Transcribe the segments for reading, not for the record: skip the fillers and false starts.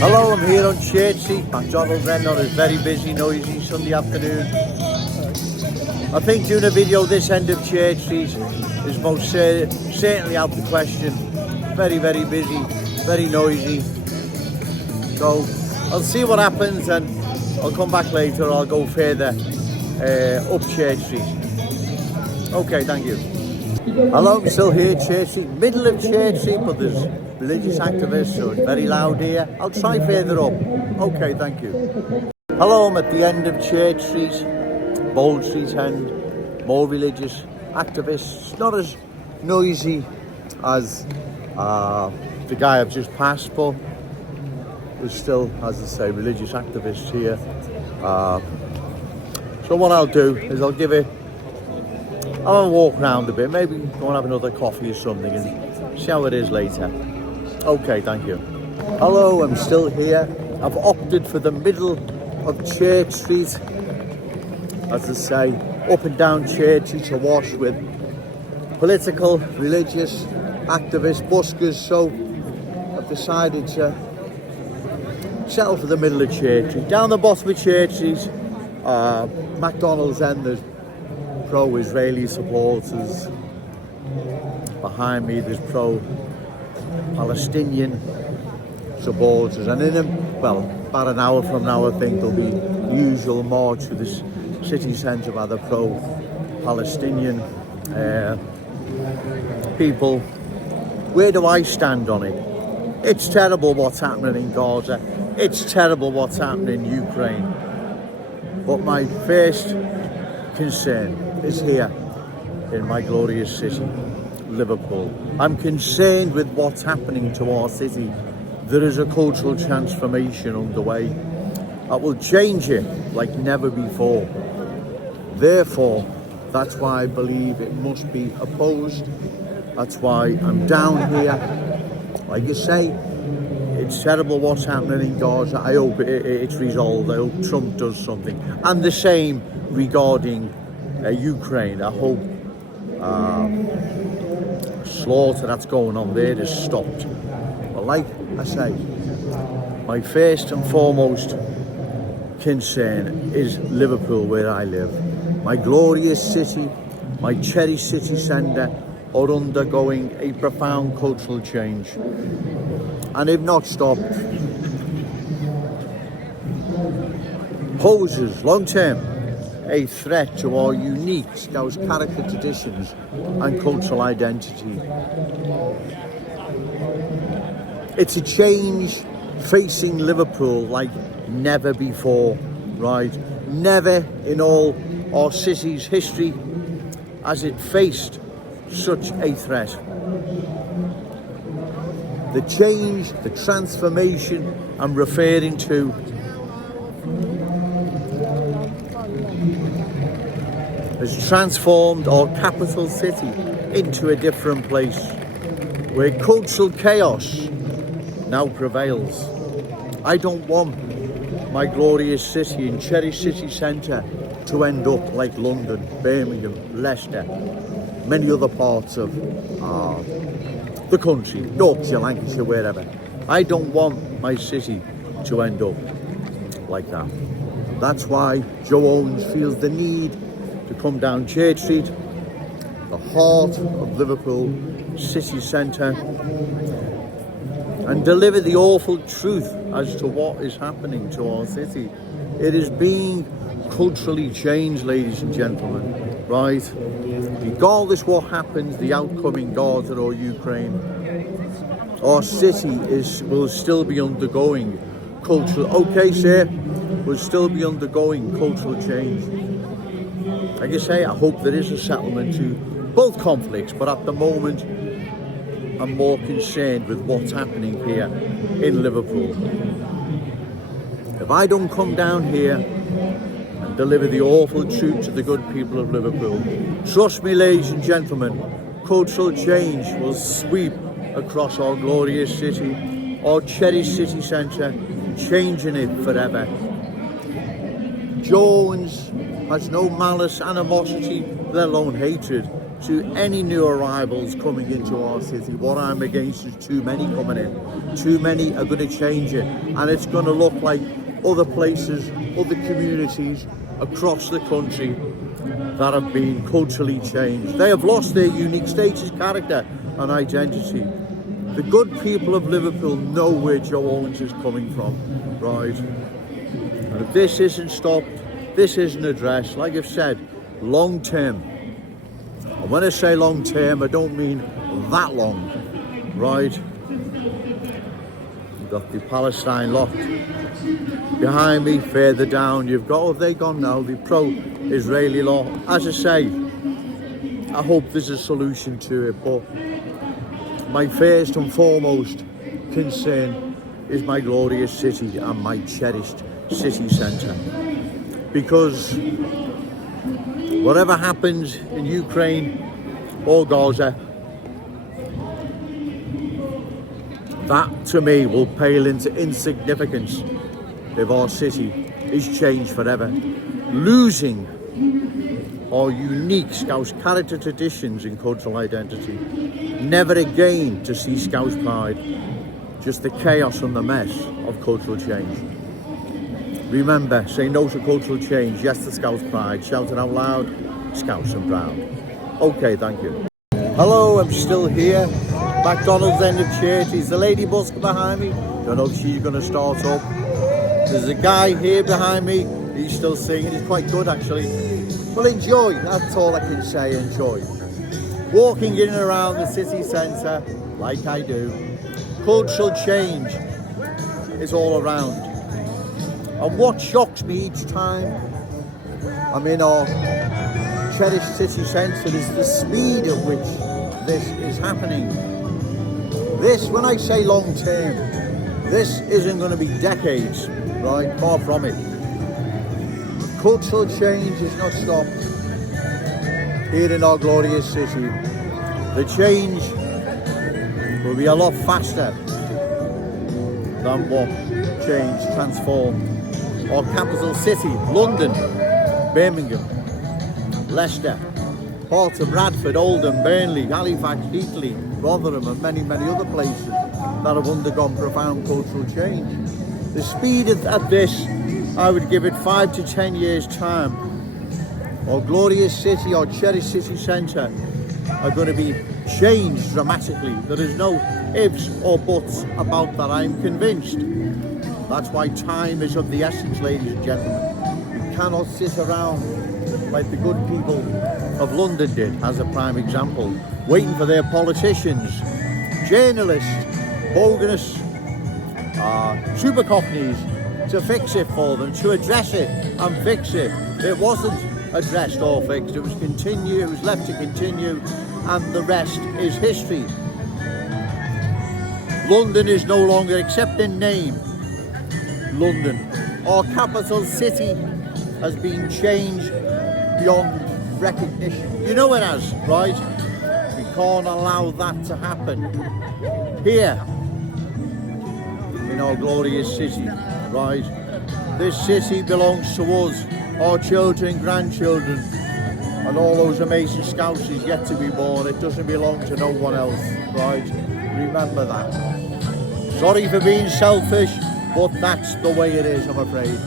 Hello, I'm here on Church Street, McDonald's end on a very busy, noisy Sunday afternoon. I think doing a video this end of Church Street is most certainly out of the question. Very, very busy, very noisy. So I'll see what happens and I'll come back later. I'll go further up Church Street. Okay, thank you. Hello, I'm still here, Church Street, middle of Church Street, but there's religious activists, so it's very loud here. I'll try further up. Okay, thank you. Hello, I'm at the end of Church Street, Bold Street end, more religious activists. Not as noisy as the guy I've just passed, but there's still, as I say, religious activists here. So what I'll do is I'll walk around a bit, maybe go and have another coffee or something and see how it is later. Okay, thank you. Hello, I'm still here. I've opted for the middle of Church Street. As I say, up and down Church Street awash with political, religious activists, buskers, so I've decided to settle for the middle of Church Street. Down the bottom of Church Street, McDonald's end, there's pro-Israeli supporters. Behind me there's pro-Palestinian supporters, and in about an hour from now I think there'll be the usual march to this city centre by the pro-Palestinian people. Where do I stand on it? It's terrible what's happening in Gaza, it's terrible what's happening in Ukraine, but my first concern is here in my glorious city, Liverpool. I'm concerned with what's happening to our city. There is a cultural transformation underway that will change it like never before. Therefore, that's why I believe it must be opposed. That's why I'm down here. Like you say, it's terrible what's happening in Gaza. I hope it's resolved. I hope Trump does something. And the same regarding Ukraine. I hope slaughter that's going on there is stopped. But like I say, my first and foremost concern is Liverpool, where I live. My glorious city, my cherished city centre, are undergoing a profound cultural change, and if not stopped, poses long-term a threat to our unique Scouse character, traditions and cultural identity. It's a change facing Liverpool like never before, right? Never in all our city's history has it faced such a threat. The change, the transformation I'm referring to has transformed our capital city into a different place where cultural chaos now prevails. I don't want my glorious city and cherished city centre to end up like London, Birmingham, Leicester, many other parts of the country, Yorkshire, Lancashire, wherever. I don't want my city to end up like that. That's why Joe Owens feels the need to come down Church Street, the heart of Liverpool city centre, and deliver the awful truth as to what is happening to our city. It is being culturally changed, ladies and gentlemen, right? Regardless what happens, the outcome in Gaza or Ukraine, our city will still be undergoing cultural, okay sir, will still be undergoing cultural change. Like I say, I hope there is a settlement to both conflicts, but at the moment I'm more concerned with what's happening here in Liverpool. If I don't come down here and deliver the awful truth to the good people of Liverpool, trust me, ladies and gentlemen, cultural change will sweep across our glorious city, our cherished city centre, changing it forever. Joe Owens has no malice, animosity, let alone hatred to any new arrivals coming into our city. What I'm against is too many coming in. Too many are going to change it, and it's going to look like other places, other communities across the country that have been culturally changed. They have lost their unique status, character and identity. The good people of Liverpool know where Joe Owens is coming from, right? And if this isn't stopped, this isn't addressed, like I've said, long term. And when I say long term, I don't mean that long, right? You've got the Palestine lot behind me. Further down, you've got, oh, have they gone now? The pro-Israeli law. As I say, I hope there's a solution to it, but my first and foremost concern is my glorious city and my cherished city centre. Because whatever happens in Ukraine or Gaza, that to me will pale into insignificance if our city is changed forever. Losing our unique Scouse character, traditions and cultural identity. Never again to see Scouse pride, just the chaos and the mess of cultural change. Remember, say no to cultural change, yes to Scouse pride, shout it out loud, Scouse and proud. Okay, thank you. Hello, I'm still here. McDonald's end of church. Is the lady busker behind me? Don't know if she's going to start up. There's a guy here behind me. He's still singing. He's quite good, actually. Well, enjoy. That's all I can say. Enjoy. Walking in and around the city centre, like I do. Cultural change is all around. And what shocks me each time I'm in our cherished city centre is the speed at which this is happening. This, when I say long term, this isn't going to be decades, right? Far from it. Cultural change is not stopped here in our glorious city. The change will be a lot faster than what change transformed our capital city, London, Birmingham, Leicester, parts of Bradford, Oldham, Burnley, Halifax, Heatley, Rotherham and many, many other places that have undergone profound cultural change. The speed at this, I would give it 5 to 10 years time. Our glorious city, our cherished city centre are going to be changed dramatically. There is no ifs or buts about that, I'm convinced. That's why time is of the essence, ladies and gentlemen. You cannot sit around like the good people of London did, as a prime example, waiting for their politicians, journalists, bogus, super cockneys to fix it for them, to address it and fix it. It wasn't addressed or fixed, it was left to continue, and the rest is history. London is no longer, except in name, London. Our capital city has been changed beyond recognition. You know it has, right? We can't allow that to happen here in our glorious city, right? This city belongs to us, our children, grandchildren, and all those amazing Scousers yet to be born. It doesn't belong to no one else, right? Remember that. Sorry for being selfish, but that's the way it is, I'm afraid.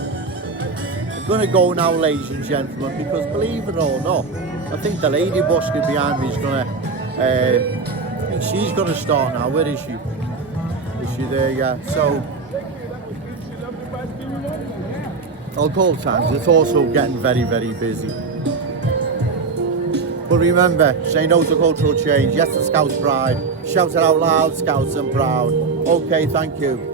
I'm going to go now, ladies and gentlemen, because believe it or not, I think the lady busker behind me is going to, I think she's going to start now. Where is she? Is she there? Yeah. So, I'll call times. It's also getting very, very busy. But remember, say no to cultural change. Yes to Scouse pride. Shout it out loud, Scouts and proud. Okay, thank you.